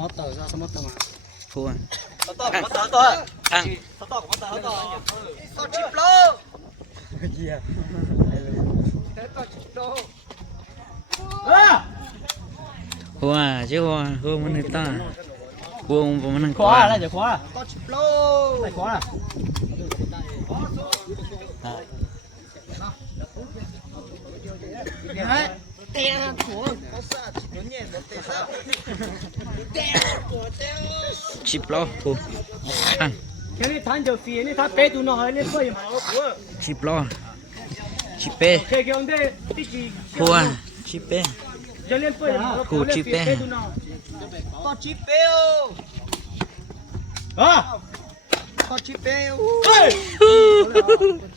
么豆是什么豆嘛？พูด ต่อมาต่อ อ่ะ ต่อมาต่อต่อ 到几包？耶！到几包？ พูดเจ้าพูดมันนึกตาพูดมันนึก ขวาแล้วจะขวา 到几包？ ไปขวา 哎，对啊，错，不是啊，今年没得上。对啊，我的。 ชิปล้อพูดอ่ะ แค่นี้ทันจะฟรีนี่ถ้าเป็ดดูหน่อยนี่เพื่อนมาเอาหัว ชิปล้อชิปเป้ แค่เกี่ยวได้ที่จี พูดชิปเป้ จะเล่นเพื่อนมาเอาหัวเป็ดดูหน่อย 到几包哦？ อ่ะ 到几包哦？ เฮ้ย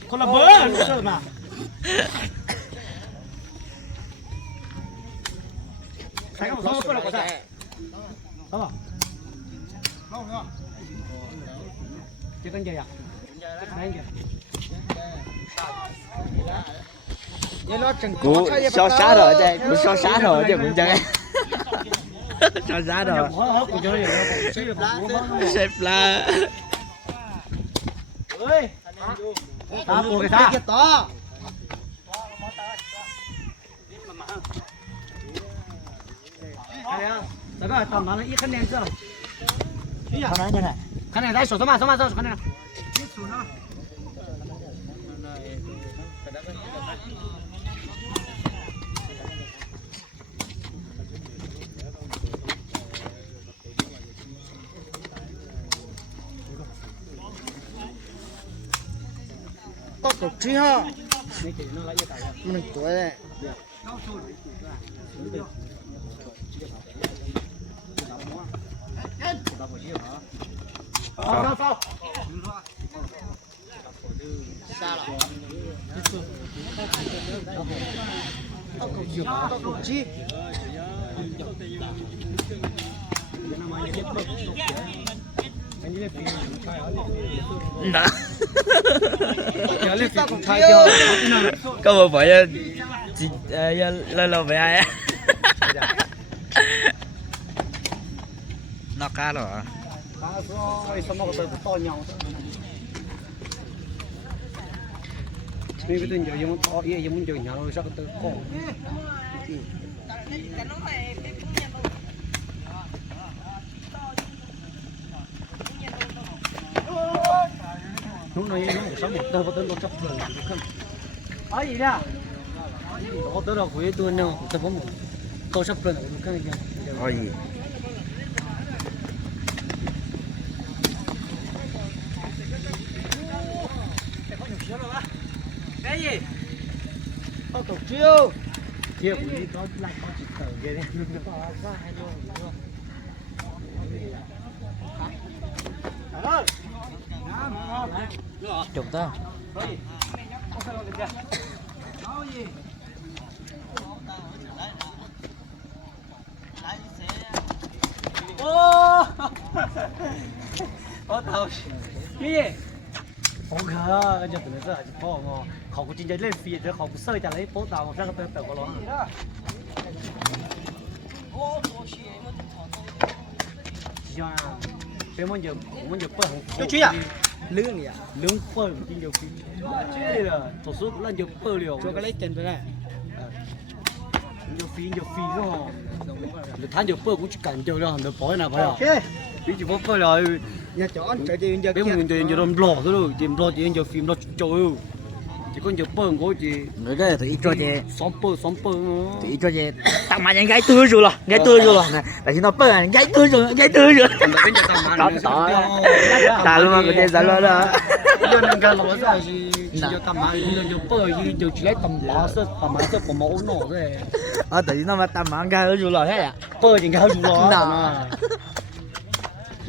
คนละเบอร์เจอมาใครก็เขาเปิดก็ได้เขาบอกจะกันใหญ่อะไหนใหญ่ 你老真 กูชอบช้าเหรอใจกูชอบช้าเหรอเดี๋ยวมึงจะไงชอบช้าเหรอ เขากูจะเรียกว่าใช่หรือเปล่า เชฟปลา เฮ้ยตาปูไปซะ 别打。 อะไรอ่ะแล้วก็ต่อมาแล้วอีกคะแนนเจ้า เท่านั้นยังไง คะแนนได้สองสมาคะแนน到手机哈，没过来。 เข้า 到手机，到手机。 นะ อย่าเล่น 到 ฝี 手 ไทย 机 เดียว 哦。 ก็บอกว่าจิเราไปไอ้นอกกาเหรอ 他说为什么我都不到鸟的？那个东西要用刀，也用就鸟，为啥个都高？弄那也弄什么？都不都弄这不能看。阿姨的，我得了回多呢，这不么？都是不能看一下。 อ๋ออี 哎耶！ 到手机哦。 เที่ยวนี้ก็ไล่เขาจิตเต๋อเลยเนี่ย จบแล้ว โอ้โอ้เต่าพี่ผมเคยจะตื่นเต้นจะพ่องอเขากูจริงจะเล่นฟรีแต่เขากูเซ่จะเล่นโป๊ะดาวแล้วก็เติมเติมก็ร้องจ้าเป็นมันจะเปิดของ 就这样。扔你啊！ เรื่องเปิดจริงจะฟรีเจ๊เลยตัวซุปแล้วจะเปิดเลย 做个来点出来。 就飞就飞了哈，你看就不过去干掉了，那包那个呀，飞就不了，你叫俺这点人家别问就那么老的了，就老的就飞不了走，结果就不我就 แล้วก็ตัวอีกตัวเจ 双倍哦， ตัวอีกตัวเจตั้งมายังไงตัวอยู่หรอไงตัวอยู่หรอนะแต่ที่เราเปิดไงตัวอยู่ไงตัวอยู่ 人家干嘛？ ตาลุมาก็จะสารละ 要那个老是就干嘛？就不就起来当马色不毛脑的， อ๋อแต่ที่เรามาตั้งมาไงตัวอยู่หรอแค่อะ 不人家有了，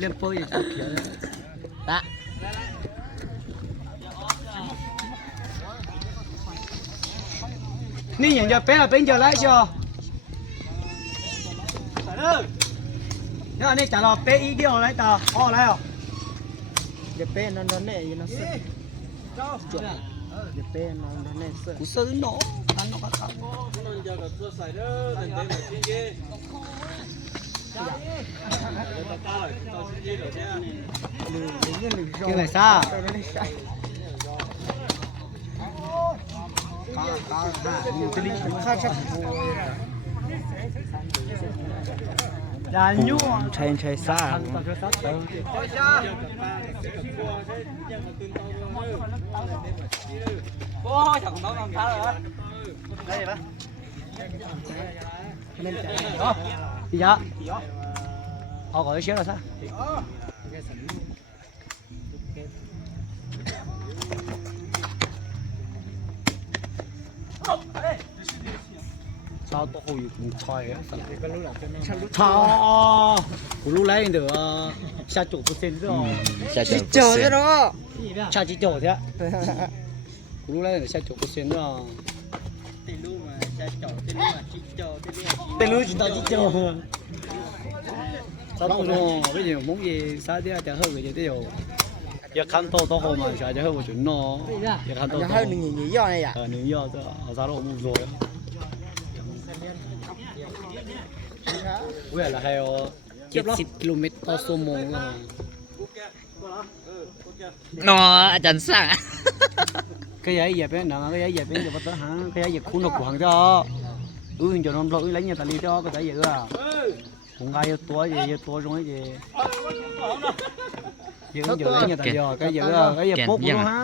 连不也就别了。 นะ 你人家背了背就来笑。你看你讲了背一定要来打，好来哦。 จะเป็นนั่นนั่นแน่ยังนั่นสิจบจะเป็นนั่นนั่นแน่สิ 不是喏，俺那个打。cái này xa dạ nhu ใช่ใช่ซ่า ô chẳng có làm sao rồi đây ba gì vậy họ gọi xíu là sao sao tôi hồi cũng chơi á sao cũng lúc lấy được xa chục % rồi ใช่ เจอใช่เนาะ xa chỉ chỗ thế cũng lúc lấy được xa chục % rồi tên lưới chỉ tao chỉ chờ sao đâu nó bây giờ muốn gì sao thế chả hơn cái gì đâu giờ khăn to to hồ mà chả hơn một chút nó giờ khăn to จะ to ให้หนึ่งอย่างนี้ย่อเนี่ย nữ do cho ở sao đâu mua rồi bây giờ là hay 70 kmต่อชั่วโมงแล้ว นออาจารย์ซ่า cái giấy dẹp ấy nè cái giấy dẹp ấy giờ bắt tới hả cái giấy dẹp khuôn đục của hàng cho cho nó lỗi lấy nhà ta đi cho cái giấy dẹp à không ai yêu tua trong ấy gì giờ lấy nhà ta đi cái dẹp bốt của nó hả